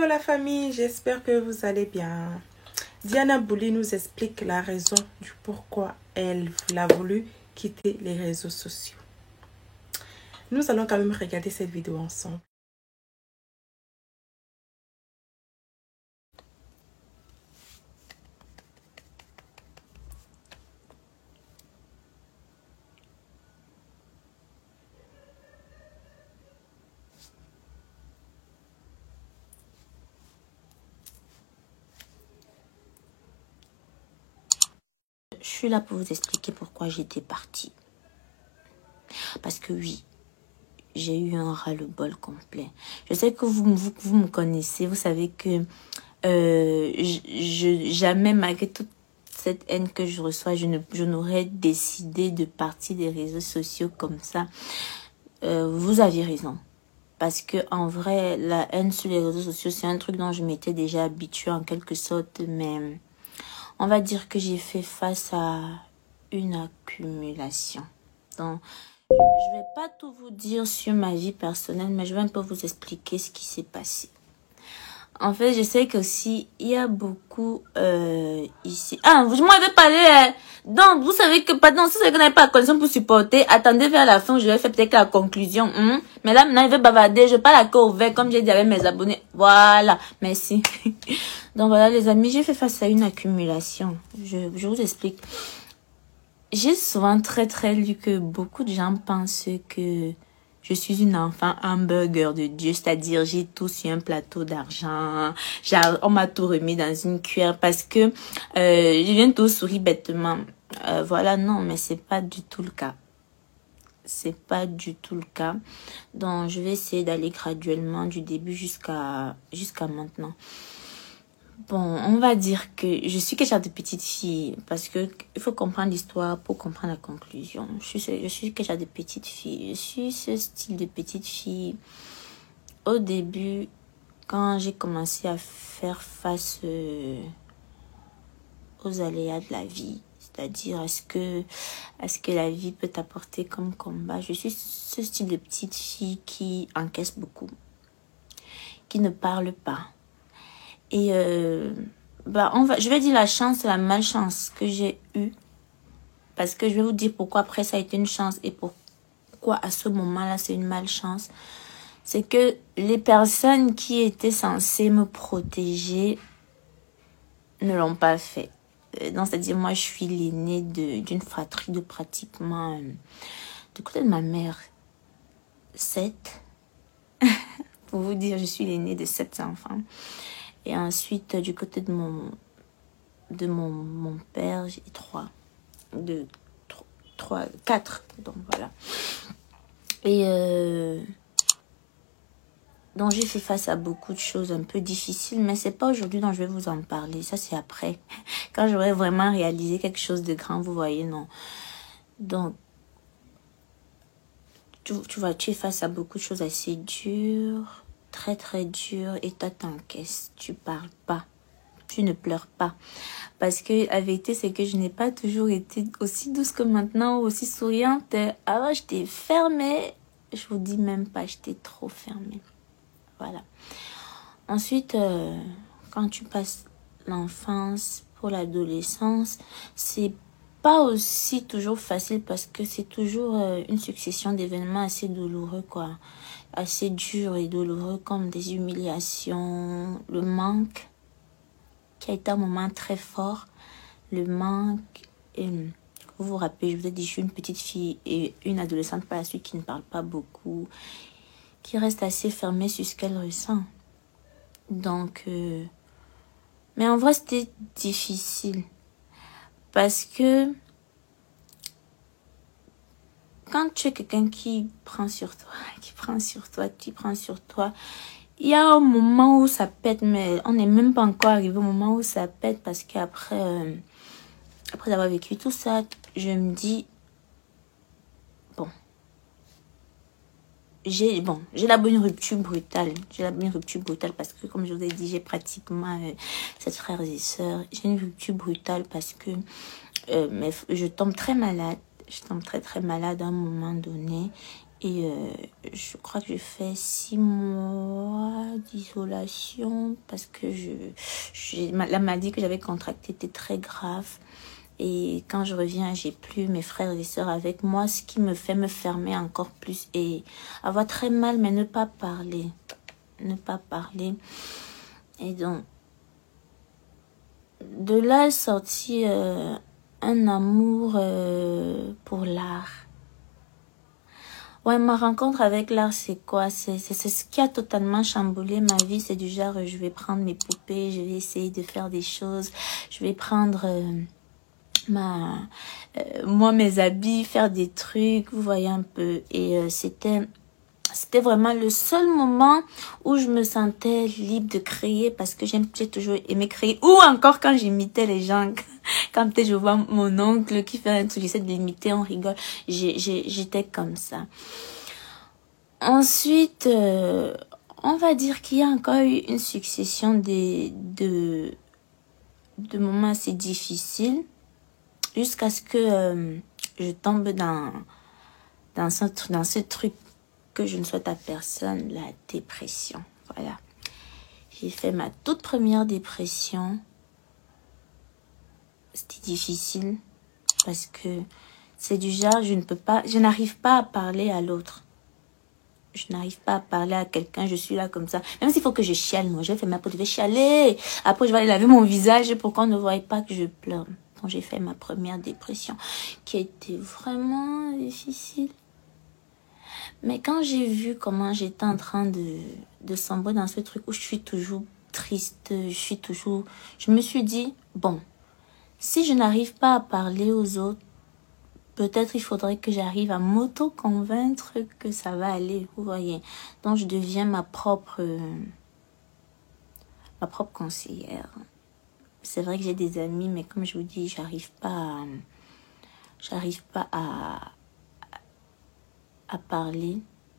Hello la famille, j'espère que vous allez bien. Diana Bouli nous explique la raison du pourquoi elle a voulu quitter les réseaux sociaux. Nous allons quand même regarder cette vidéo ensemble. Je suis là pour vous expliquer pourquoi j'étais partie. Parce que oui, j'ai eu un ras-le-bol complet. Je sais que vous me connaissez, vous savez que jamais, malgré toute cette haine que je reçois, je n'aurais décidé de partir des réseaux sociaux comme ça. Vous aviez raison. Parce que en vrai, la haine sur les réseaux sociaux, c'est un truc dont je m'étais déjà habituée en quelque sorte, mais on va dire que j'ai fait face à une accumulation. Donc, je ne vais pas tout vous dire sur ma vie personnelle, mais je vais un peu vous expliquer ce qui s'est passé. En fait, je sais qu'aussi, il y a beaucoup ici. Ah, je m'avais parlé. Donc, vous savez que, pardon, si vous savez que vous n'avez pas la condition pour supporter, attendez vers la fin, je vais faire peut-être la conclusion. Mais là, maintenant, il veut bavarder. Je parle à cœur ouvert, comme j'ai dit avec mes abonnés. Voilà, merci. Donc, voilà, les amis, j'ai fait face à une accumulation. Je vous explique. J'ai souvent très lu que beaucoup de gens pensent que je suis une enfant hamburger de Dieu, c'est-à-dire j'ai tout sur un plateau d'argent, on m'a tout remis dans une cuillère parce que je viens tout sourire bêtement. Voilà, non, mais c'est pas du tout le cas. C'est pas du tout le cas. Donc, je vais essayer d'aller graduellement du début jusqu'à maintenant. Bon, on va dire que je suis quel genre de petite fille parce que il faut comprendre l'histoire pour comprendre la conclusion. Je suis quel genre de petite fille. Je suis ce style de petite fille. Au début, quand j'ai commencé à faire face aux aléas de la vie, c'est-à-dire à ce que la vie peut t'apporter comme combat, je suis ce style de petite fille qui encaisse beaucoup, qui ne parle pas. Et je vais dire la chance et la malchance que j'ai eue. Parce que je vais vous dire pourquoi après ça a été une chance et pourquoi à ce moment-là c'est une malchance. C'est que les personnes qui étaient censées me protéger ne l'ont pas fait. Donc, c'est-à-dire, moi, je suis l'aînée d'une fratrie de pratiquement, du côté de ma mère, 7. Pour vous dire, je suis l'aînée de 7 enfants. Et ensuite, du côté de mon père, j'ai 4. Donc voilà. Et donc j'ai fait face à beaucoup de choses un peu difficiles, mais c'est pas aujourd'hui dont je vais vous en parler. Ça, c'est après. Quand j'aurai vraiment réalisé quelque chose de grand, vous voyez, non. Donc, tu vois, tu es face à beaucoup de choses assez dures, très dures, et toi t'encaisses, tu parles pas. Tu ne pleures pas. Parce que la vérité, c'est que je n'ai pas toujours été aussi douce que maintenant, aussi souriante. Avant, j'étais fermée. Je vous dis même pas, j'étais trop fermée. Voilà. Ensuite, quand tu passes l'enfance pour l'adolescence, c'est pas aussi toujours facile parce que c'est toujours une succession d'événements assez douloureux, quoi. Assez durs et douloureux, comme des humiliations, le manque, qui a été un moment très fort. Le manque, et vous vous rappelez, je vous ai dit, je suis une petite fille et une adolescente par la suite qui ne parle pas beaucoup, qui reste assez fermée sur ce qu'elle ressent. Donc, mais en vrai, c'était difficile parce que quand tu es quelqu'un qui prend sur toi, il y a un moment où ça pète, mais on n'est même pas encore arrivé au moment où ça pète parce qu'après, après avoir vécu tout ça, je me dis, j'ai d'abord une rupture brutale. Parce que, comme je vous ai dit, j'ai pratiquement 7 frères et sœurs. J'ai une rupture brutale parce que je tombe très malade. Je tombe très malade à un moment donné. Et je crois que je fais 6 mois d'isolation parce que la maladie que j'avais contractée était très grave. Et quand je reviens, j'ai plus mes frères et sœurs avec moi, ce qui me fait me fermer encore plus et avoir très mal, mais ne pas parler. Ne pas parler. Et donc, de là est sorti un amour pour l'art. Ouais, ma rencontre avec l'art, c'est quoi? C'est ce qui a totalement chamboulé ma vie. C'est du genre, je vais prendre mes poupées, je vais essayer de faire des choses. Je vais prendre moi, mes habits, faire des trucs, vous voyez un peu. Et c'était vraiment le seul moment où je me sentais libre de créer parce que j'ai toujours aimé créer. Ou encore quand j'imitais les gens. Quand peut-être je vois mon oncle qui fait un truc, j'essaie de l'imiter, on rigole. J'étais comme ça. Ensuite, on va dire qu'il y a encore eu une succession de moments assez difficiles jusqu'à ce que je tombe dans ce truc que je ne souhaite à personne, la dépression. Voilà. J'ai fait ma toute première dépression. C'était difficile parce que c'est du genre, je n'arrive pas à parler à l'autre. Je n'arrive pas à parler à quelqu'un, je suis là comme ça. Même s'il faut que je chiale, moi, je vais faire ma peau, je vais chialer. Après, je vais aller laver mon visage pour qu'on ne voie pas que je pleure. Donc, j'ai fait ma première dépression qui a été vraiment difficile. Mais quand j'ai vu comment j'étais en train de sombrer dans ce truc où je suis toujours triste, je me suis dit, bon, si je n'arrive pas à parler aux autres, peut-être il faudrait que j'arrive à m'auto-convaincre que ça va aller, vous voyez. Donc, je deviens ma propre conseillère. C'est vrai que j'ai des amis, mais comme je vous dis, j'arrive pas à parler.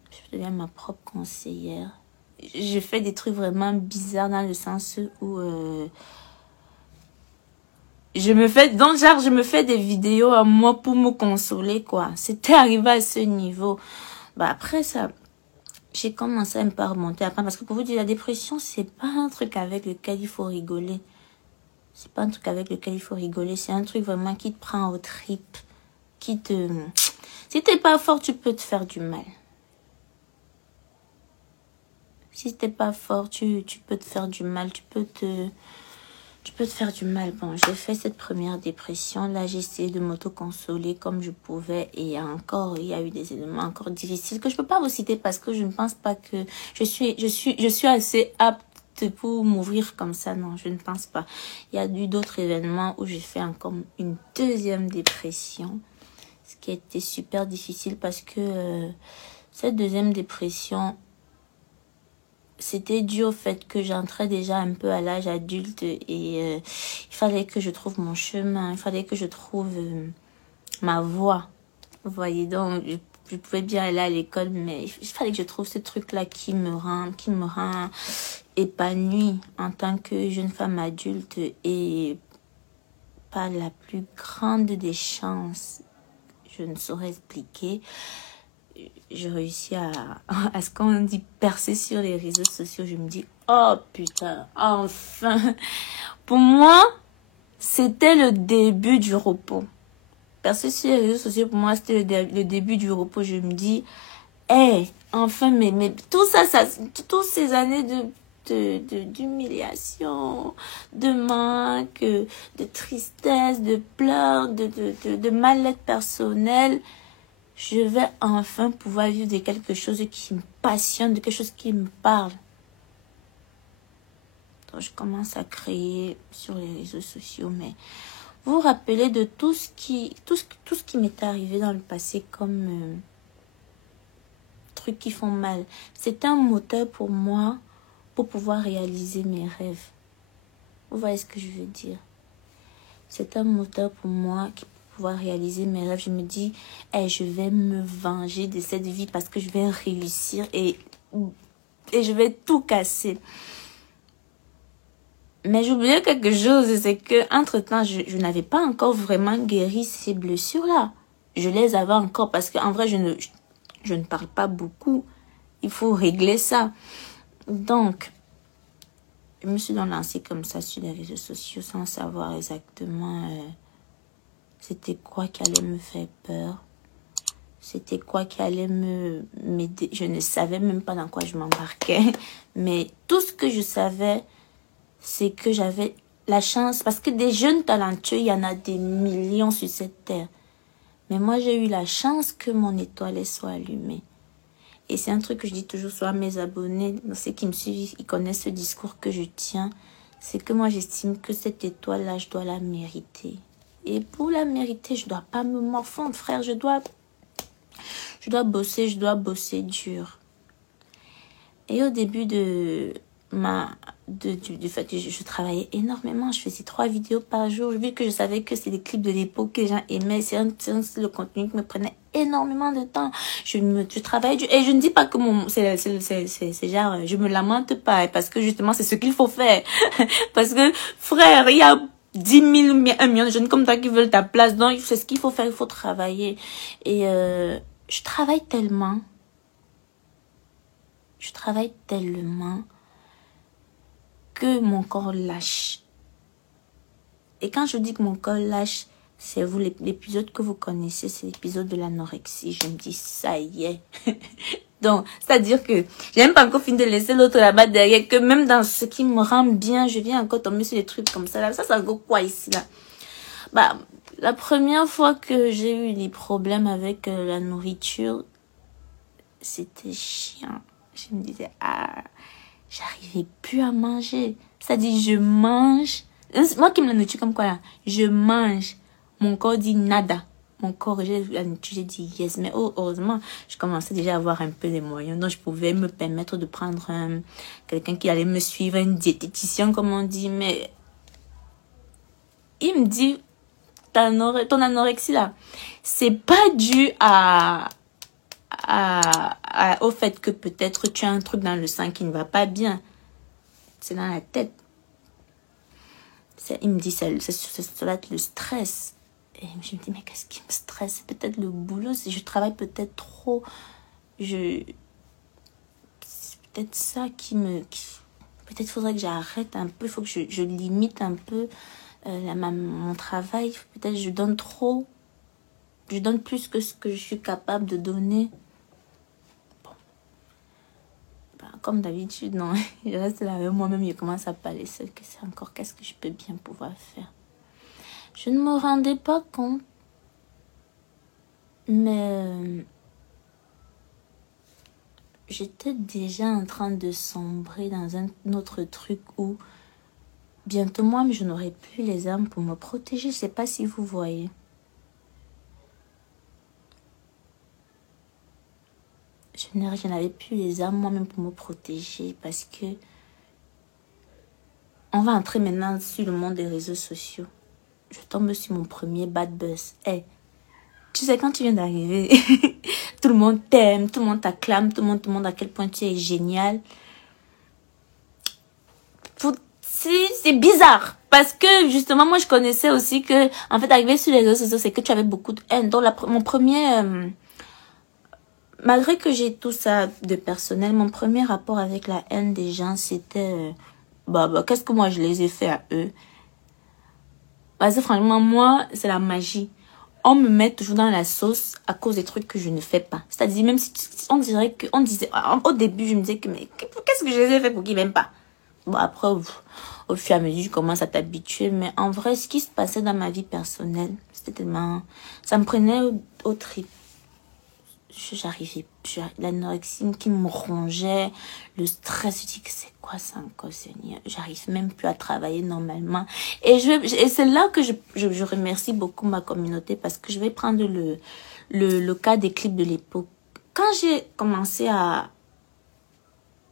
Je deviens ma propre conseillère. Je fais des trucs vraiment bizarres dans le sens où je me fais des vidéos à moi pour me consoler, quoi. C'était arrivé à ce niveau. Bah après ça, j'ai commencé à me pas remonter après parce que pour vous dire, la dépression, c'est pas un truc avec lequel il faut rigoler. C'est pas un truc avec lequel il faut rigoler. C'est un truc vraiment qui te prend aux tripes, si t'es pas fort, tu peux te faire du mal. Si t'es pas fort, tu peux te faire du mal, tu peux te faire du mal. Bon, j'ai fait cette première dépression. Là, j'ai essayé de m'auto-consoler comme je pouvais. Et encore, il y a eu des éléments encore difficiles que je peux pas vous citer parce que je ne pense pas que je suis assez apte pour m'ouvrir comme ça. Non, je ne pense pas. Il y a eu d'autres événements où j'ai fait encore une deuxième dépression. Ce qui a été super difficile parce que cette deuxième dépression, c'était dû au fait que j'entrais déjà un peu à l'âge adulte et il fallait que je trouve mon chemin, il fallait que je trouve ma voie. Vous voyez, donc je pouvais bien aller à l'école, mais il fallait que je trouve ce truc-là qui me rend épanouie en tant que jeune femme adulte et par la plus grande des chances, je ne saurais expliquer. Je réussis à ce qu'on dit percer sur les réseaux sociaux. Je me dis, oh putain, enfin. Pour moi, c'était le début du repos. Percer sur les réseaux sociaux, pour moi, c'était le début du repos. Je me dis, enfin, mais tout ça, toutes ces années d'humiliation, de manque, de tristesse, de pleurs, de mal-être personnel, je vais enfin pouvoir vivre de quelque chose qui me passionne, de quelque chose qui me parle. Donc, je commence à créer sur les réseaux sociaux, mais vous vous rappelez de tout ce qui m'est arrivé dans le passé comme trucs qui font mal. C'est un moteur pour moi pour pouvoir réaliser mes rêves. Vous voyez ce que je veux dire? C'est un moteur pour moi qui pouvoir réaliser mes rêves. Je me dis, je vais me venger de cette vie parce que je vais réussir et je vais tout casser. Mais j'oubliais quelque chose, c'est que entre-temps, je n'avais pas encore vraiment guéri ces blessures-là. Je les avais encore parce qu'en vrai, Je ne parle pas beaucoup. Il faut régler ça. Donc, je me suis donc lancée comme ça sur les réseaux sociaux sans savoir exactement c'était quoi qui allait me faire peur. C'était quoi qui allait m'aider. Je ne savais même pas dans quoi je m'embarquais. Mais tout ce que je savais, c'est que j'avais la chance. Parce que des jeunes talentueux, il y en a des millions sur cette terre. Mais moi, j'ai eu la chance que mon étoile soit allumée. Et c'est un truc que je dis toujours soit à mes abonnés, ceux qui me suivent, ils connaissent ce discours que je tiens. C'est que moi, j'estime que cette étoile-là, je dois la mériter. Et pour la mériter, je ne dois pas me morfondre, frère. Je dois bosser dur. Et au début du fait que je travaillais énormément, je faisais 3 vidéos par jour, vu que je savais que c'est des clips de l'époque que les gens aimaient, c'est le contenu qui me prenait énormément de temps. Je travaillais dur. Et je ne dis pas que c'est genre, je me lamente pas, parce que justement, c'est ce qu'il faut faire. Parce que, frère, il y a 10 000, 1 million de jeunes comme toi qui veulent ta place, donc c'est ce qu'il faut faire, il faut travailler. Et je travaille tellement que mon corps lâche. Et quand je dis que mon corps lâche, c'est vous l'épisode que vous connaissez, c'est l'épisode de l'anorexie. Je me dis, ça y est. Donc, c'est-à-dire que j'ai même pas encore fini de laisser l'autre là-bas derrière, que même dans ce qui me rend bien, je viens encore tomber sur des trucs comme ça. Là. Ça vaut quoi ici, là? Bah, la première fois que j'ai eu des problèmes avec la nourriture, c'était chiant. Je me disais, j'arrivais plus à manger. C'est-à-dire, je mange. Moi qui me la nourriture comme quoi là, je mange. Mon corps dit nada. Mon corps, j'ai la nourriture, j'ai dit yes. Mais heureusement, je commençais déjà à avoir un peu les moyens. Donc, je pouvais me permettre de prendre quelqu'un qui allait me suivre, un diététicien, comme on dit. Mais il me dit, ton anorexie là, c'est pas dû au fait que peut-être tu as un truc dans le sang qui ne va pas bien. C'est dans la tête. Il me dit, ça va être le stress. Et je me dis, mais qu'est-ce qui me stresse? C'est peut-être le boulot, je travaille peut-être trop. C'est peut-être ça peut-être faudrait que j'arrête un peu, il faut que je limite un peu mon travail. Peut-être je donne trop. Je donne plus que ce que je suis capable de donner. Comme d'habitude, non, je reste là avec moi-même, je commence à parler seule, que c'est encore qu'est-ce que je peux bien pouvoir faire. Je ne me rendais pas compte, mais j'étais déjà en train de sombrer dans un autre truc où bientôt moi, je n'aurai plus les armes pour me protéger. Je ne sais pas si vous voyez. Je n'avais plus les armes moi-même pour me protéger parce que on va entrer maintenant sur le monde des réseaux sociaux. Je tombe sur mon premier bad buzz. Hey, tu sais, quand tu viens d'arriver, tout le monde t'aime, tout le monde t'acclame, tout le monde à quel point tu es génial. C'est bizarre. Parce que, justement, moi, je connaissais aussi que, en fait, arriver sur les réseaux sociaux, c'est que tu avais beaucoup de haine. Donc, mon premier... malgré que j'ai tout ça de personnel, mon premier rapport avec la haine des gens, c'était... qu'est-ce que moi, je les ai fait à eux? Parce que, franchement, moi, c'est la magie. On me met toujours dans la sauce à cause des trucs que je ne fais pas. C'est-à-dire, même si on disait... Au début, je me disais que, mais qu'est-ce que je les ai fait pour qu'ils m'aiment pas? Bon, après, au fur et à mesure, je commence à t'habituer. Mais en vrai, ce qui se passait dans ma vie personnelle, c'était tellement... Ça me prenait au trip. J'arrivais plus. L'anorexie qui me rongeait, le stress, je dis que c'est quoi ça encore, Seigneur? J'arrive même plus à travailler normalement. Et c'est là que je remercie beaucoup ma communauté parce que je vais prendre le cas des clips de l'époque. Quand j'ai commencé à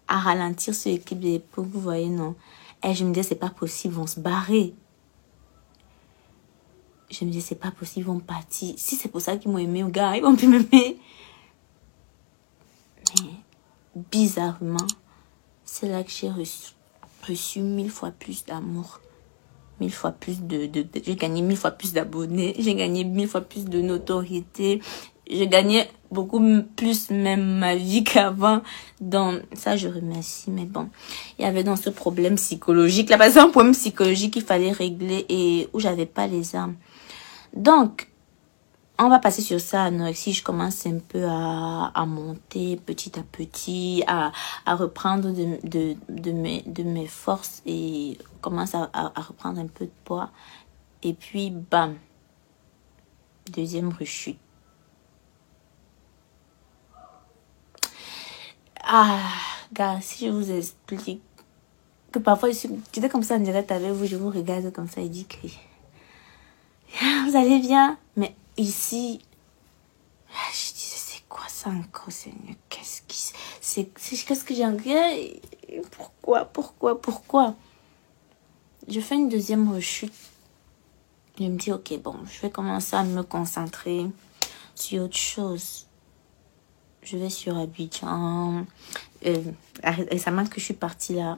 ralentir sur les clips de l'époque, vous voyez, non? Et je me disais, c'est pas possible, ils vont se barrer. Je me disais, c'est pas possible, ils vont partir. Si c'est pour ça qu'ils m'ont aimé, gars, ils vont plus m'aimer. Mais bizarrement, c'est là que j'ai reçu 1000 fois plus d'amour. 1000 fois plus j'ai gagné 1000 fois plus d'abonnés. J'ai gagné 1000 fois plus de notoriété. Je gagnais beaucoup plus même ma vie qu'avant. Donc, ça, je remercie. Mais bon, il y avait dans ce problème psychologique. Là, par exemple, un problème psychologique qu'il fallait régler et où j'avais pas les armes. Donc, on va passer sur ça, anorexie. Je commence un peu à monter petit à petit, à reprendre de mes forces et commence à reprendre un peu de poids. Et puis, bam, deuxième rechute. Ah, gars, si je vous explique que parfois, j'étais comme ça en direct avec vous, je vous regarde comme ça et dis que vous allez bien. Mais ici, je disais, c'est quoi ça encore, Seigneur? Qu'est-ce que j'ai envie? Pourquoi? Je fais une deuxième rechute. Je me dis, ok, bon, je vais commencer à me concentrer sur autre chose. Je vais sur Abidjan. Récemment que je suis partie là,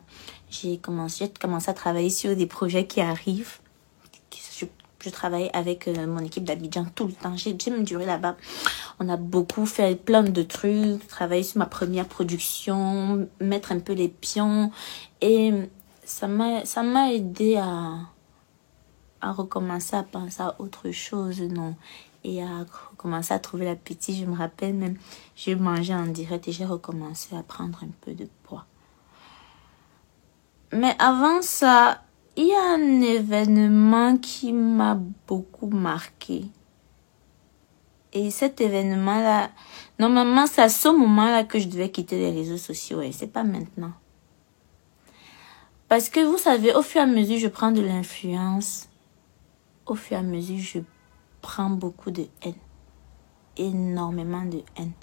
j'ai commencé à travailler sur des projets qui arrivent. Je travaille avec mon équipe d'Abidjan tout le temps. J'ai même duré là-bas. On a beaucoup fait plein de trucs, travailler sur ma première production, mettre un peu les pions. Et ça m'a aidé à recommencer à penser à autre chose, non. Et à recommencer à trouver l'appétit. Je me rappelle même, j'ai mangé en direct et j'ai recommencé à prendre un peu de poids. Mais avant ça, il y a un événement qui m'a beaucoup marqué. Et cet événement-là, normalement, c'est à ce moment-là que je devais quitter les réseaux sociaux. Et c'est pas maintenant. Parce que vous savez, au fur et à mesure, je prends de l'influence. Au fur et à mesure, je prends beaucoup de haine. Énormément de haine.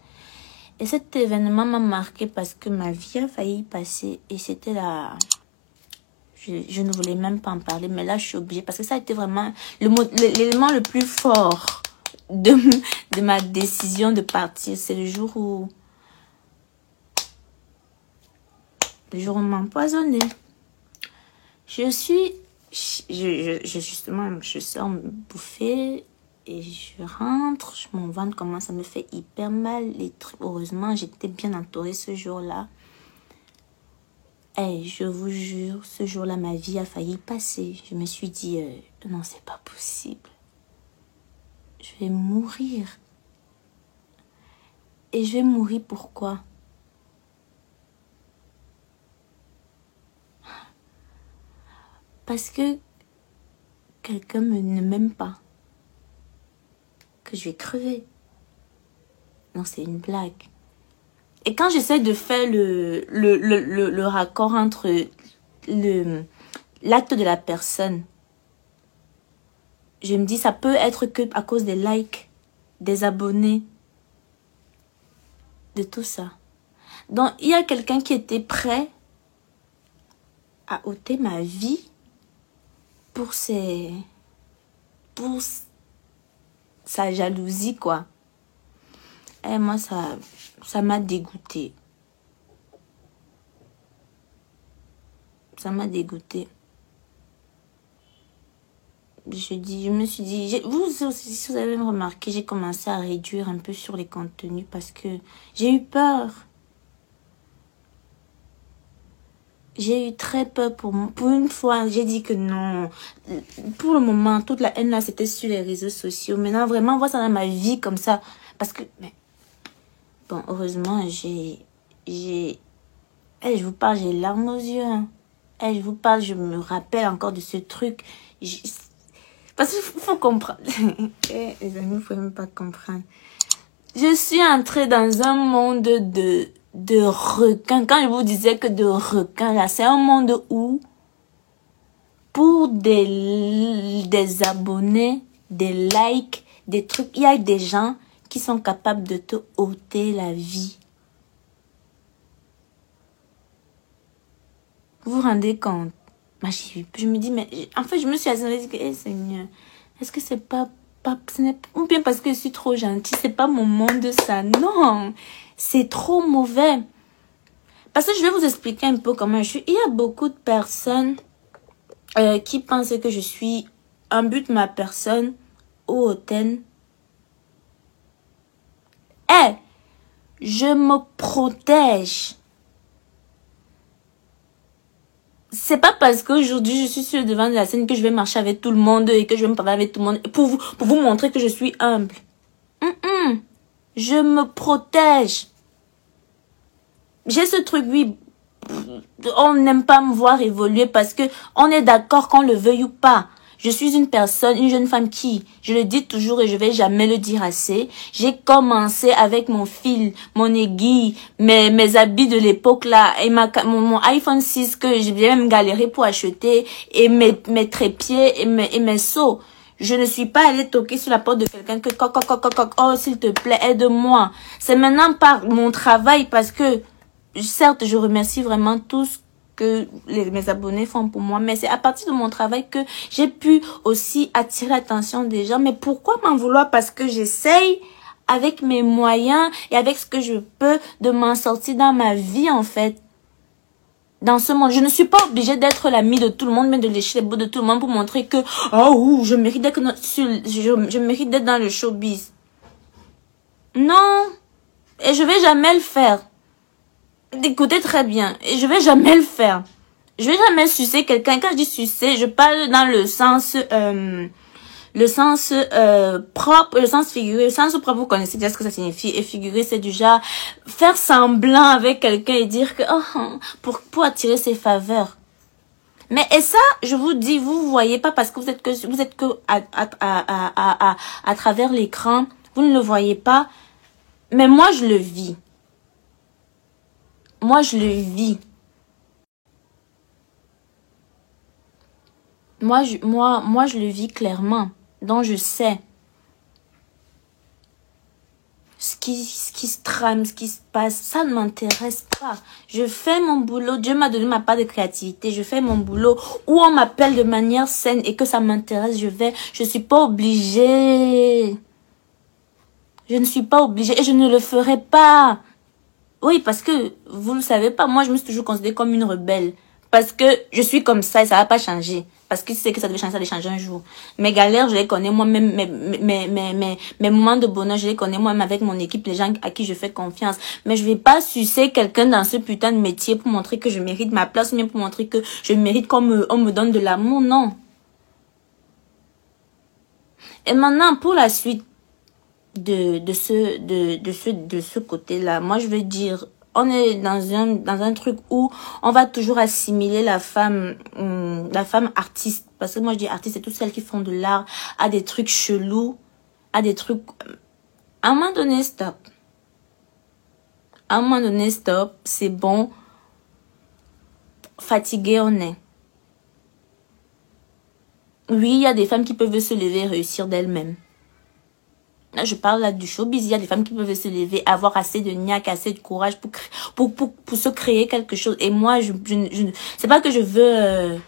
Et cet événement m'a marqué parce que ma vie a failli passer. Et c'était là... Je ne voulais même pas en parler, mais là, je suis obligée. Parce que ça a été vraiment l'élément le plus fort de ma décision de partir. C'est le jour où on m'a empoisonné. Justement, je sors me bouffer et je rentre. Mon ventre commence à me faire hyper mal. Heureusement, j'étais bien entourée ce jour-là. Et je vous jure, ce jour-là, ma vie a failli passer. Je me suis dit, non, c'est pas possible. Je vais mourir. Et je vais mourir pourquoi? Parce que quelqu'un ne m'aime pas. Que je vais crever. Non, c'est une blague. Et quand j'essaie de faire le raccord entre l'acte de la personne, je me dis ça peut être que à cause des likes, des abonnés, de tout ça. Donc, il y a quelqu'un qui était prêt à ôter ma vie pour sa jalousie, quoi. Et moi, ça m'a dégoûtée. Ça m'a dégoûtée. Je me suis dit, vous aussi, si vous avez remarqué, j'ai commencé à réduire un peu sur les contenus parce que j'ai eu peur. J'ai eu très peur pour une fois. J'ai dit que non. Pour le moment, toute la haine là, c'était sur les réseaux sociaux. Maintenant, vraiment, voir ça dans ma vie comme ça. Parce que, mais, bon, heureusement, je vous parle, j'ai les larmes aux yeux. Hein. Je vous parle, je me rappelle encore de ce truc. Parce qu'il faut comprendre. Les amis, il ne faut même pas comprendre. Je suis entrée dans un monde de requins. Quand je vous disais que de requins, là, c'est un monde où, pour des abonnés, des likes, des trucs, il y a des gens qui sont capables de te ôter la vie. Vous vous rendez compte? Je me dis, mais en fait, je me suis assise et dit que, Seigneur, est-ce que c'est pas ou bien parce que je suis trop gentille, c'est pas mon monde ça. Non, c'est trop mauvais. Parce que je vais vous expliquer un peu comment je suis. Il y a beaucoup de personnes qui pensent que je suis un but ma personne ou hautaine. Eh, je me protège. C'est pas parce qu'aujourd'hui je suis sur le devant de la scène que je vais marcher avec tout le monde et que je vais me parler avec tout le monde pour vous montrer que je suis humble. Je me protège. J'ai ce truc, oui, on n'aime pas me voir évoluer parce que on est d'accord qu'on le veuille ou pas. Je suis une personne, une jeune femme qui, je le dis toujours et je vais jamais le dire assez, j'ai commencé avec mon fil, mon aiguille, mes habits de l'époque là, et mon iPhone 6 que j'ai même galéré pour acheter, et mes trépieds et mes seaux. Je ne suis pas allée toquer sur la porte de quelqu'un que, oh, s'il te plaît, aide-moi. C'est maintenant par mon travail parce que, certes, je remercie vraiment tous que mes abonnés font pour moi, mais c'est à partir de mon travail que j'ai pu aussi attirer l'attention des gens. Mais pourquoi m'en vouloir? Parce que j'essaye avec mes moyens et avec ce que je peux de m'en sortir dans ma vie en fait. Dans ce monde, je ne suis pas obligée d'être l'amie de tout le monde, mais de lécher les bouts de tout le monde pour montrer que oh, je mérite d'être je mérite d'être dans le showbiz. Non, et je vais jamais le faire. Écoutez très bien, et je vais jamais le faire. Je vais jamais sucer quelqu'un. Quand je dis sucer, je parle dans le sens propre, le sens figuré. Le sens propre, vous connaissez déjà ce que ça signifie. Et figuré, c'est du genre faire semblant avec quelqu'un et dire que pour attirer ses faveurs. Mais et ça, je vous dis, vous voyez pas parce que vous êtes que à travers l'écran, vous ne le voyez pas. Mais moi, je le vis. Moi, je le vis. Moi, je le vis clairement. Donc, je sais ce qui se trame, ce qui se passe. Ça ne m'intéresse pas. Je fais mon boulot. Dieu m'a donné ma part de créativité. Je fais mon boulot où on m'appelle de manière saine et que ça m'intéresse. Je suis pas obligée. Je ne suis pas obligée et je ne le ferai pas. Oui, parce que, vous le savez pas, moi, je me suis toujours considérée comme une rebelle. Parce que je suis comme ça et ça va pas changer. Parce que tu sais que ça devait changer, ça devait changer un jour. Mes galères, je les connais moi-même. Mes moments de bonheur, je les connais moi-même avec mon équipe, les gens à qui je fais confiance. Mais je vais pas sucer quelqu'un dans ce putain de métier pour montrer que je mérite ma place ou bien pour montrer que je mérite qu'on me donne de l'amour. Non. Et maintenant, pour la suite de ce côté-là, moi, je veux dire, on est dans un truc où on va toujours assimiler la femme artiste. Parce que moi, je dis artiste, c'est toutes celles qui font de l'art à des trucs chelous, à des trucs... À un moment donné, stop. À un moment donné, stop. C'est bon. Fatigué, on est. Oui, il y a des femmes qui peuvent se lever et réussir d'elles-mêmes. Là, je parle là du showbiz. Il y a des femmes qui peuvent se lever, avoir assez de niaque, assez de courage pour se créer quelque chose. Et moi, c'est pas que je veux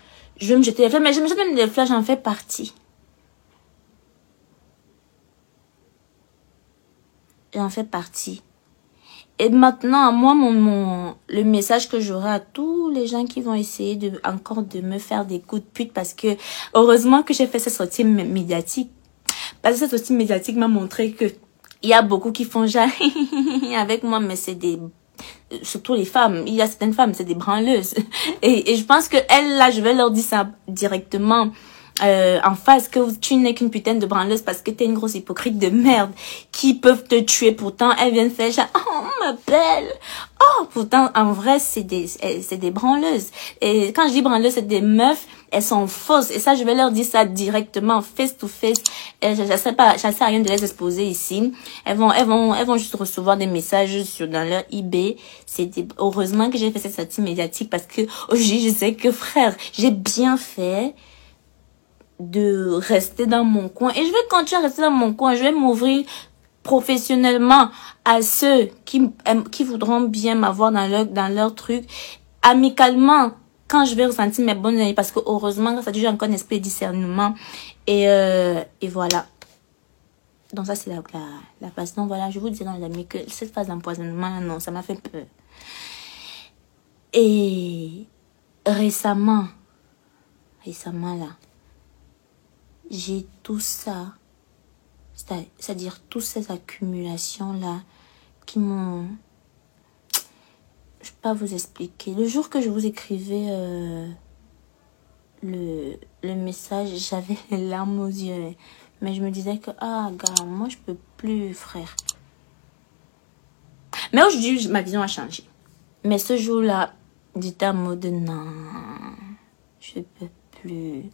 me jeter les fleurs, mais je me jette même des fleurs, j'en fais partie. J'en fais partie. Et maintenant, moi, le message que j'aurai à tous les gens qui vont essayer encore de me faire des coups de pute, parce que heureusement que j'ai fait cette sortie médiatique. Parce que cette sortie médiatique m'a montré que il y a beaucoup qui font genre avec moi, mais c'est surtout les femmes. Il y a certaines femmes, c'est des branleuses. Et je pense que elles, là, je vais leur dire ça directement en face, que tu n'es qu'une putain de branleuse parce que t'es une grosse hypocrite de merde qui peuvent te tuer. Pourtant, elles viennent faire genre, oh, on m'appelle. Oh, pourtant, en vrai, c'est des branleuses. Et quand je dis branleuses, c'est des meufs, elles sont fausses. Et ça, je vais leur dire ça directement, face to face. Et ça sert à rien de les exposer ici. Elles vont juste recevoir des messages dans leur eBay. Heureusement que j'ai fait cette sortie médiatique parce que aujourd'hui, je sais que frère, j'ai bien fait de rester dans mon coin. Et je vais continuer à rester dans mon coin. Je vais m'ouvrir professionnellement à ceux qui voudront bien m'avoir dans leur truc. Amicalement, quand je vais ressentir mes bonnes années. Parce que heureusement, grâce à Dieu, j'ai encore un esprit de discernement. Et voilà. Donc ça, c'est la phase. Donc voilà, je vous dis, les amis, que cette phase d'empoisonnement, non, ça m'a fait peur. Et récemment là, j'ai tout ça, c'est-à-dire toutes ces accumulations-là qui m'ont... Je ne peux pas vous expliquer. Le jour que je vous écrivais le message, j'avais les larmes aux yeux. Mais je me disais que, ah, gars, moi, je peux plus, frère. Mais aujourd'hui, ma vision a changé. Mais ce jour-là, j'étais en mode, non, je peux plus.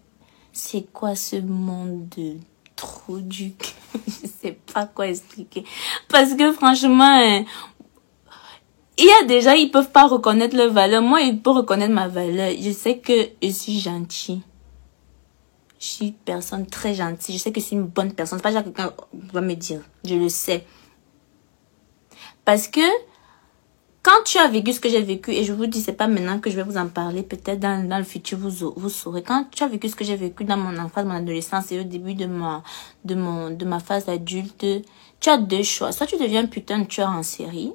C'est quoi ce monde de trou du cul? Je sais pas quoi expliquer. Parce que franchement, il y a des gens, ils peuvent pas reconnaître leur valeur. Moi, ils peuvent reconnaître ma valeur. Je sais que je suis gentille. Je suis une personne très gentille. Je sais que je suis une bonne personne. C'est pas genre que quelqu'un va me dire. Je le sais. Parce que quand tu as vécu ce que j'ai vécu, et je vous dis, c'est pas maintenant que je vais vous en parler, peut-être dans le futur, vous saurez. Quand tu as vécu ce que j'ai vécu dans mon enfance, mon adolescence et au début de ma phase adulte, tu as deux choix. Soit tu deviens un putain de tueur en série,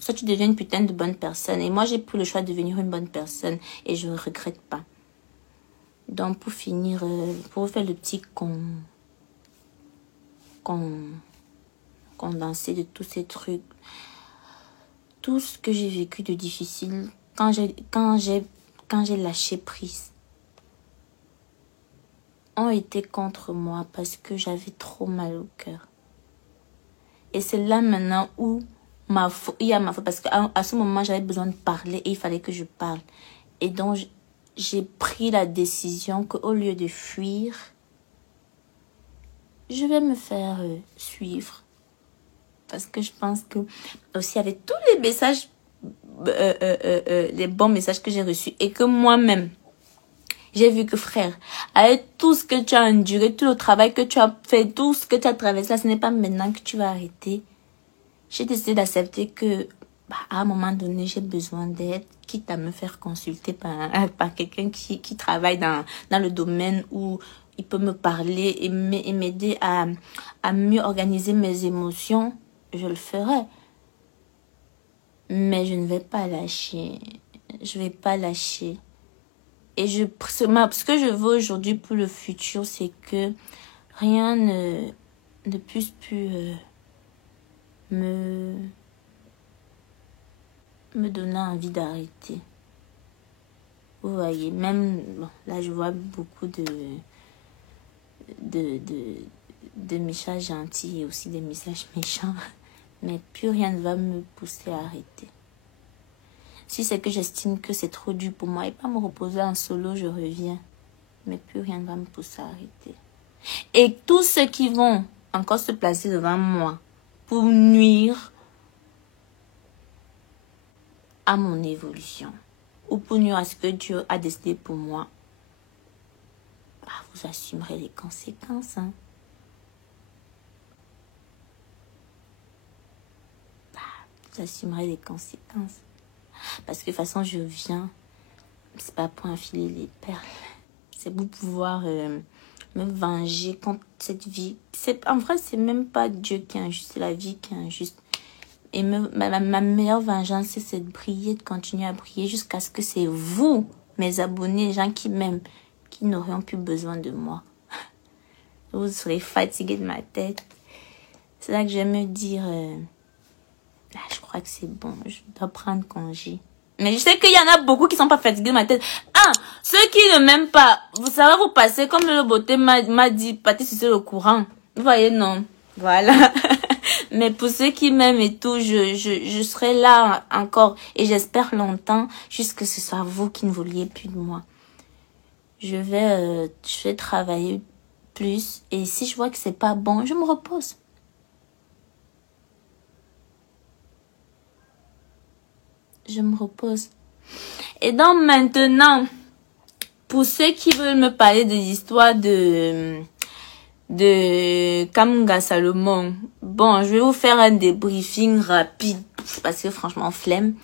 soit tu deviens une putain de bonne personne. Et moi, j'ai pris le choix de devenir une bonne personne et je ne regrette pas. Donc, pour finir, pour vous faire le petit condensé de tous ces trucs, tout ce que j'ai vécu de difficile, quand j'ai lâché prise, ont été contre moi parce que j'avais trop mal au cœur. Et c'est là maintenant où il y a ma faute, parce qu'à ce moment, j'avais besoin de parler et il fallait que je parle. Et donc, j'ai pris la décision qu'au lieu de fuir, je vais me faire suivre. Parce que je pense que aussi avec tous les messages, les bons messages que j'ai reçus et que moi-même, j'ai vu que frère, avec tout ce que tu as enduré, tout le travail que tu as fait, tout ce que tu as traversé, là, ce n'est pas maintenant que tu vas arrêter. J'ai décidé d'accepter que à un moment donné, j'ai besoin d'aide, quitte à me faire consulter par quelqu'un qui travaille dans le domaine où il peut me parler et m'aider à mieux organiser mes émotions. Je le ferai. Mais je ne vais pas lâcher. Je ne vais pas lâcher. Et ce que je veux aujourd'hui pour le futur, c'est que rien ne puisse plus me donner envie d'arrêter. Vous voyez, même bon, là je vois beaucoup de messages gentils et aussi des messages méchants. Mais plus rien ne va me pousser à arrêter. Si c'est que j'estime que c'est trop dur pour moi et pas me reposer en solo, je reviens. Mais plus rien ne va me pousser à arrêter. Et tous ceux qui vont encore se placer devant moi pour nuire à mon évolution ou pour nuire à ce que Dieu a décidé pour moi, vous assumerez les conséquences. Hein. Vous assumerez les conséquences. Parce que de toute façon, je viens, c'est pas pour enfiler les perles. C'est pour pouvoir me venger contre cette vie. En vrai, c'est même pas Dieu qui est injuste, c'est la vie qui est injuste. Et ma meilleure vengeance, c'est de briller, de continuer à briller jusqu'à ce que c'est vous, mes abonnés, les gens qui m'aiment, qui n'auront plus besoin de moi. Vous serez fatigués de ma tête. C'est là que je vais me dire, je crois que c'est bon, je dois prendre congé. Mais je sais qu'il y en a beaucoup qui sont pas fatigués de ma tête. Ceux qui ne m'aiment pas, ça va vous passer comme le beauté m'a dit, partez sur le courant. Vous voyez, non. Voilà. Mais pour ceux qui m'aiment et tout, je serai là encore. Et j'espère longtemps, jusqu'à ce que ce soit vous qui ne vouliez plus de moi. Je vais travailler plus. Et si je vois que c'est pas bon, je me repose. Je me repose. Et donc maintenant, pour ceux qui veulent me parler de l'histoire de Kamga Salomon, bon, je vais vous faire un débriefing rapide parce que franchement, flemme.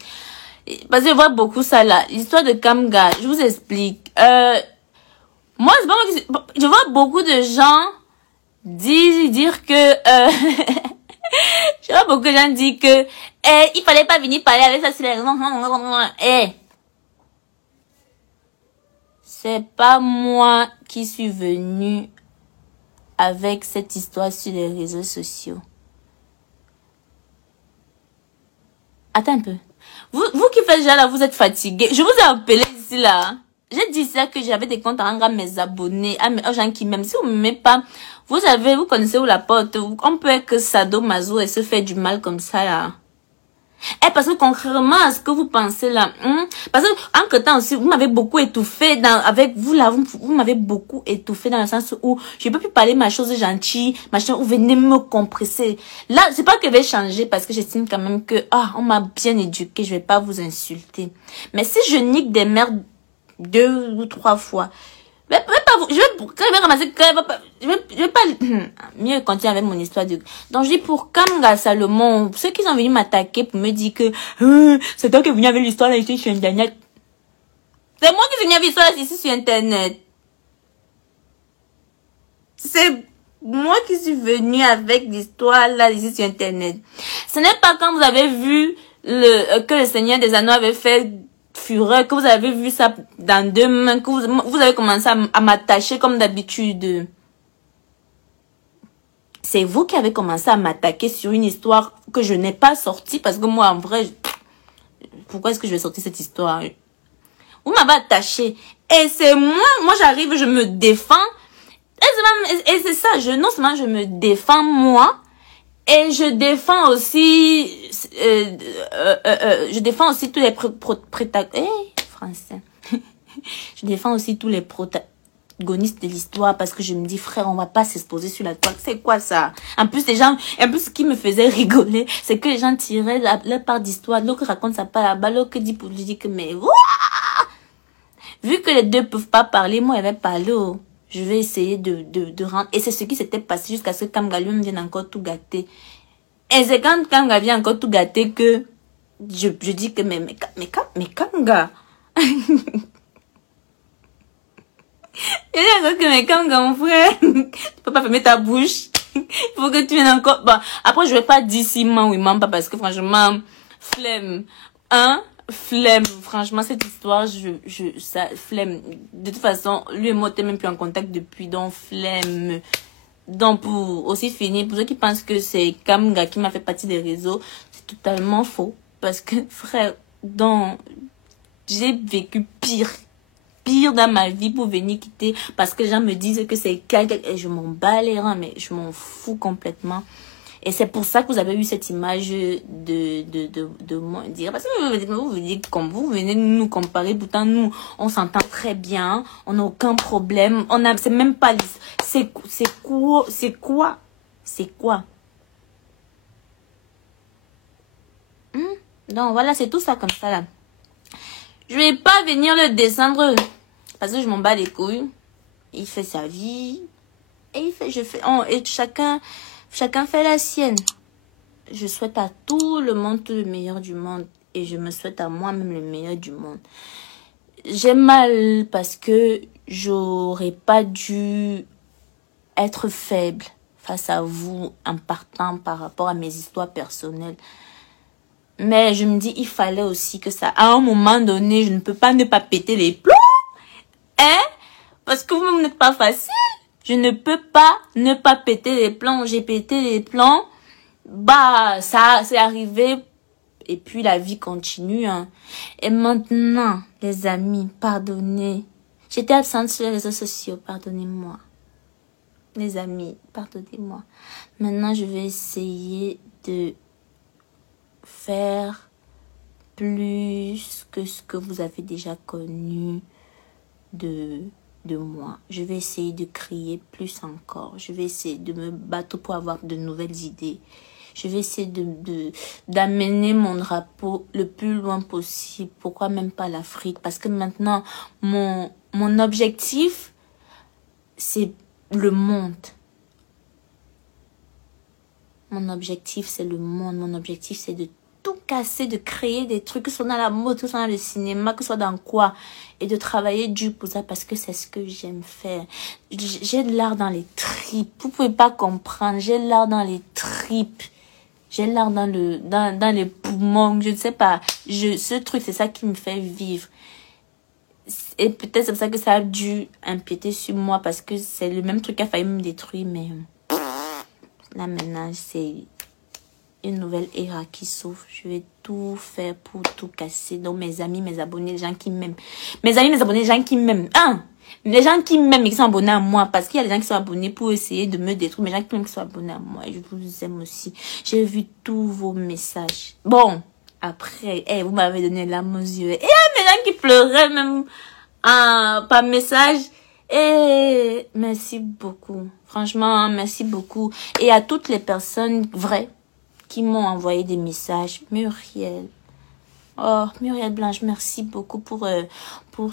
Parce que je vois beaucoup ça là. L'histoire de Kamga, je vous explique. Moi, c'est pas moi qui... Je vois beaucoup de gens dire que... je vois beaucoup de gens dire que il fallait pas venir parler avec ça sur les raisons. C'est pas moi qui suis venue avec cette histoire sur les réseaux sociaux. Attends un peu. Vous qui faites déjà là, vous êtes fatigué. Je vous ai appelé ici là. J'ai dit ça que j'avais des comptes à rendre à mes abonnés, aux gens qui m'aiment. Si vous ne m'aimez pas, vous connaissez où la porte. On peut être que sadomaso et se faire du mal comme ça là. Eh, parce que contrairement à ce que vous pensez là, parce que entre temps aussi, vous m'avez beaucoup étouffé avec vous là, vous m'avez beaucoup étouffé dans le sens où je peux plus parler ma chose gentille, machin, vous venez me compresser. Là, c'est pas que je vais changer parce que j'estime quand même que, on m'a bien éduqué, je vais pas vous insulter. Mais si je nique des merdes 2 ou 3 fois, je vais ramasser, je vais pas, mieux continuer avec mon histoire de, donc je dis pour Kamga Salomon, ceux qui sont venus m'attaquer pour me dire que, c'est toi qui es venu avec l'histoire là ici sur Internet. C'est moi qui suis venu avec l'histoire là ici sur Internet. C'est moi qui suis venu avec l'histoire là ici sur Internet. Ce n'est pas quand vous avez vu que le Seigneur des Anneaux avait fait fureur, que vous avez vu ça dans 2 mains, que vous avez commencé à m'attacher comme d'habitude. C'est vous qui avez commencé à m'attaquer sur une histoire que je n'ai pas sortie, parce que moi, en vrai, pourquoi est-ce que je vais sortir cette histoire? Vous m'avez attaché. Et c'est moi j'arrive, je me défends. Et c'est ça, non seulement je me défends moi, et je défends aussi, tous les français. Je défends aussi tous les protagonistes de l'histoire parce que je me dis, frère, on va pas s'exposer sur la toile. C'est quoi ça? En plus, ce qui me faisait rigoler, c'est que les gens tiraient leur part d'histoire. L'autre raconte sa part là-bas, l'autre dit pour lui dire que, mais, vu que les deux peuvent pas parler, moi, je vais parler. Je vais essayer de rendre. Et c'est ce qui s'était passé jusqu'à ce que Kamga lui me vienne encore tout gâter. Et c'est quand Kamga vient encore tout gâter que je dis que, mais Kamga. Je dis encore que, mais Kamga, mon frère, tu peux pas fermer ta bouche. Il faut que tu viennes encore. Bon, après, je vais pas dire si maman ou maman pas parce que franchement, flemme. Flemme, franchement, cette histoire, ça, flemme. De toute façon, lui et moi, t'es même plus en contact depuis, donc flemme. Donc, pour aussi finir, pour ceux qui pensent que c'est Kamga qui m'a fait partie des réseaux, c'est totalement faux. Parce que, frère, j'ai vécu pire dans ma vie pour venir quitter, parce que les gens me disent que c'est quelqu'un, et je m'en bats les reins, mais je m'en fous complètement. Et c'est pour ça que vous avez eu cette image de moi dire. Parce que vous dites comme vous venez nous comparer. Pourtant, nous, on s'entend très bien. On n'a aucun problème. C'est même pas... C'est quoi? Donc, voilà, c'est tout ça comme ça, là. Je vais pas venir le descendre parce que je m'en bats les couilles. Il fait sa vie. Et et chacun fait la sienne. Je souhaite à tout le monde tout le meilleur du monde. Et je me souhaite à moi-même le meilleur du monde. J'ai mal parce que j'aurais pas dû être faible face à vous en partant par rapport à mes histoires personnelles. Mais je me dis, il fallait aussi que ça... À un moment donné, je ne peux pas ne pas péter les plombs. Parce que vous n'êtes pas facile. Je ne peux pas ne pas péter les plombs. J'ai pété les plombs. Ça, c'est arrivé. Et puis, la vie continue. Et maintenant, les amis, pardonnez. J'étais absente sur les réseaux sociaux. Pardonnez-moi. Les amis, pardonnez-moi. Maintenant, je vais essayer de faire plus que ce que vous avez déjà connu de moi. Je vais essayer de créer plus encore. Je vais essayer de me battre pour avoir de nouvelles idées. Je vais essayer d'amener mon drapeau le plus loin possible. Pourquoi même pas l'Afrique? Parce que maintenant, mon objectif, c'est le monde. Mon objectif, c'est le monde. Mon objectif, c'est de tout casser, de créer des trucs, que ce soit dans la mode, que ce soit dans le cinéma, que ce soit dans quoi. Et de travailler dur pour ça parce que c'est ce que j'aime faire. J'ai de l'art dans les tripes. Vous pouvez pas comprendre. J'ai de l'art dans les tripes. J'ai l'art dans les poumons. Je ne sais pas. Ce truc, c'est ça qui me fait vivre. Et peut-être c'est pour ça que ça a dû empiéter sur moi parce que c'est le même truc qui a failli me détruire. Mais là, maintenant, une nouvelle ère qui s'ouvre. Je vais tout faire pour tout casser. Donc, mes amis, mes abonnés, les gens qui m'aiment. Mes amis, mes abonnés, les gens qui m'aiment. Les gens qui m'aiment et qui sont abonnés à moi. Parce qu'il y a des gens qui sont abonnés pour essayer de me détruire. Mais les gens qui m'aiment qui sont abonnés à moi. Et je vous aime aussi. J'ai vu tous vos messages. Bon, après, vous m'avez donné l'âme aux yeux. Et il y a des gens qui pleuraient même par message. Et merci beaucoup. Franchement, merci beaucoup. Et à toutes les personnes vraies qui m'ont envoyé des messages. Muriel. Oh, Muriel Blanche, merci beaucoup pour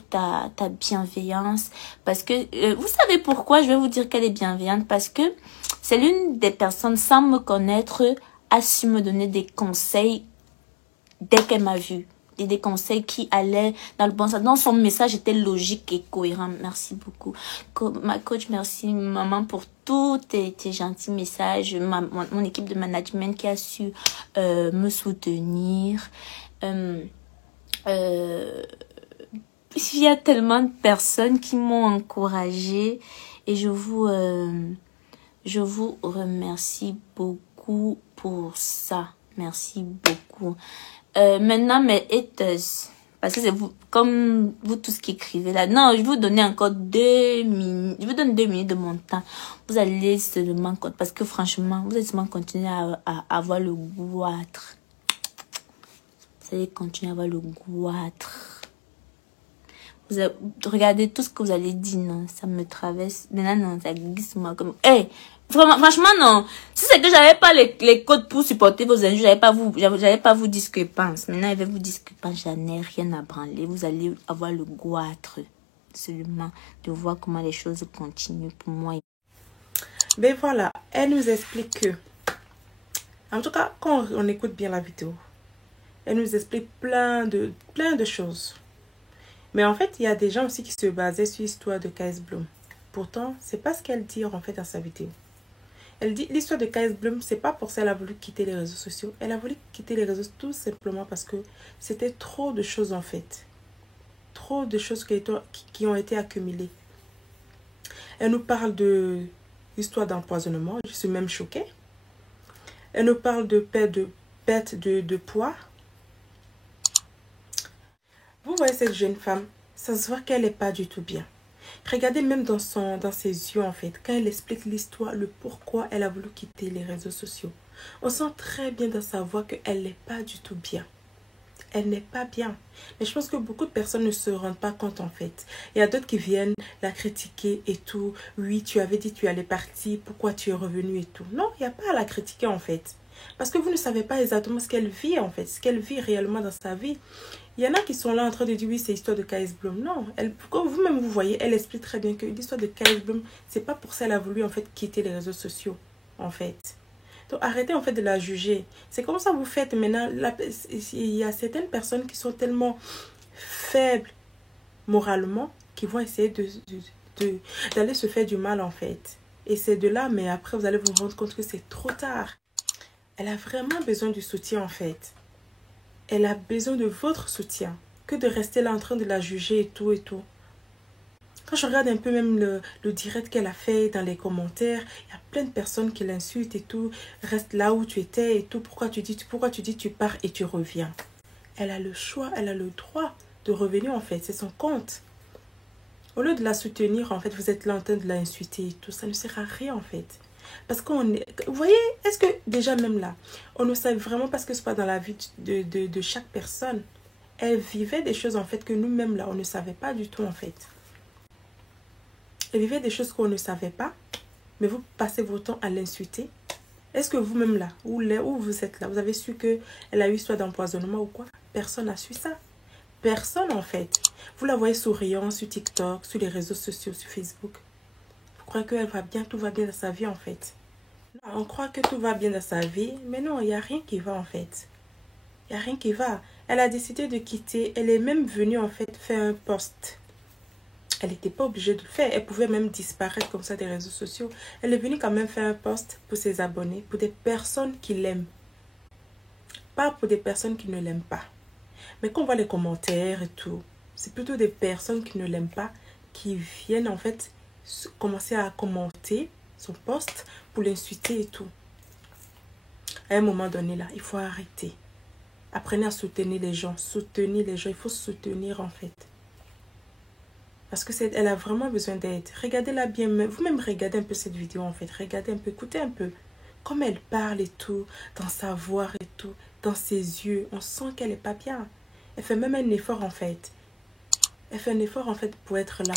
ta bienveillance. Parce que, vous savez pourquoi je vais vous dire qu'elle est bienveillante? Parce que c'est l'une des personnes, sans me connaître, a su me donner des conseils dès qu'elle m'a vue. Et des conseils qui allaient dans le bon sens. Donc, son message était logique et cohérent. Merci beaucoup. Ma coach, merci maman pour tous tes gentils messages. Mon équipe de management qui a su me soutenir. Il y a tellement de personnes qui m'ont encouragée. Et je vous remercie beaucoup pour ça. Merci beaucoup. Maintenant, mes haters, parce que c'est vous, comme vous tous qui écrivez là. Non, je vais vous donner encore 2 minutes. Je vous donne 2 minutes de mon temps. Vous allez seulement, parce que franchement, vous allez seulement continuer à avoir le goitre. Vous allez continuer à avoir le goitre. Regardez tout ce que vous allez dire, non, ça me traverse. Maintenant, non, ça glisse moi comme... Franchement, non. Si c'est que j'avais pas les codes pour supporter vos injures, j'avais pas vous discrépance. Maintenant, avec vous discrépance, j'en ai rien à branler. Vous allez avoir le goitre seulement de voir comment les choses continuent pour moi. Ben voilà, elle nous explique que, en tout cas, quand on écoute bien la vidéo, elle nous explique plein de choses. Mais en fait, il y a des gens aussi qui se basaient sur l'histoire de K.S. Bloom. Pourtant, c'est pas ce qu'elle dit en fait dans sa vidéo. Elle dit l'histoire de K.S. Bloom, c'est pas pour ça qu'elle a voulu quitter les réseaux sociaux. Elle a voulu quitter les réseaux tout simplement parce que c'était trop de choses en fait. Trop de choses qui ont été accumulées. Elle nous parle de l'histoire d'empoisonnement. Je suis même choquée. Elle nous parle de perte de poids. Vous voyez cette jeune femme, ça se voit qu'elle n'est pas du tout bien. Regardez même dans ses yeux en fait, quand elle explique l'histoire, le pourquoi elle a voulu quitter les réseaux sociaux. On sent très bien dans sa voix qu'elle n'est pas du tout bien. Elle n'est pas bien. Mais je pense que beaucoup de personnes ne se rendent pas compte en fait. Il y a d'autres qui viennent la critiquer et tout. Oui, tu avais dit que tu allais partir, pourquoi tu es revenu et tout. Non, il n'y a pas à la critiquer en fait. Parce que vous ne savez pas exactement ce qu'elle vit en fait, ce qu'elle vit réellement dans sa vie. Il y en a qui sont là en train de dire oui, c'est l'histoire de K.S. Bloom. Non, comme vous-même vous voyez, elle explique très bien que l'histoire de K.S. Bloom, c'est pas pour ça qu'elle a voulu en fait quitter les réseaux sociaux en fait. Donc arrêtez en fait de la juger. C'est comme ça que vous faites maintenant. Il y a certaines personnes qui sont tellement faibles moralement qui vont essayer d'aller se faire du mal en fait. Et c'est de là, mais après vous allez vous rendre compte que c'est trop tard. Elle a vraiment besoin du soutien en fait. Elle a besoin de votre soutien. Que de rester là en train de la juger et tout et tout. Quand je regarde un peu même le direct qu'elle a fait dans les commentaires, il y a plein de personnes qui l'insultent et tout. Reste là où tu étais et tout. Pourquoi tu dis tu pars et tu reviens? Elle a le choix, elle a le droit de revenir en fait. C'est son compte. Au lieu de la soutenir, en fait, vous êtes là en train de l'insulter et tout. Ça ne sert à rien en fait. Parce qu'on est... Vous voyez, est-ce que déjà même là, on ne sait vraiment pas ce que se passe dans la vie de chaque personne. Elle vivait des choses en fait que nous-mêmes là, on ne savait pas du tout en fait. Elle vivait des choses qu'on ne savait pas, mais vous passez votre temps à l'insulter. Est-ce que vous-même là, où vous êtes là, vous avez su qu'elle a eu soit d'empoisonnement ou quoi? Personne n'a su ça. Personne en fait. Vous la voyez souriant sur TikTok, sur les réseaux sociaux, sur Facebook. Vous croyez qu'elle va bien, tout va bien dans sa vie en fait. Non, on croit que tout va bien dans sa vie, mais non, il n'y a rien qui va en fait. Il n'y a rien qui va. Elle a décidé de quitter. Elle est même venue en fait faire un post. Elle n'était pas obligée de le faire. Elle pouvait même disparaître comme ça des réseaux sociaux. Elle est venue quand même faire un post pour ses abonnés, pour des personnes qui l'aiment. Pas pour des personnes qui ne l'aiment pas. Mais quand on voit les commentaires et tout, c'est plutôt des personnes qui ne l'aiment pas, qui viennent en fait commencer à commenter son post pour l'insulter et tout. À un moment donné, là, il faut arrêter. Apprenez à soutenir les gens. Soutenir les gens. Il faut soutenir, en fait. Parce que elle a vraiment besoin d'aide. Regardez-la bien. Vous-même, regardez un peu cette vidéo, en fait. Regardez un peu, écoutez un peu. Comme elle parle et tout, dans sa voix et tout, dans ses yeux. On sent qu'elle n'est pas bien. Elle fait même un effort, en fait. Elle fait un effort, en fait, pour être là.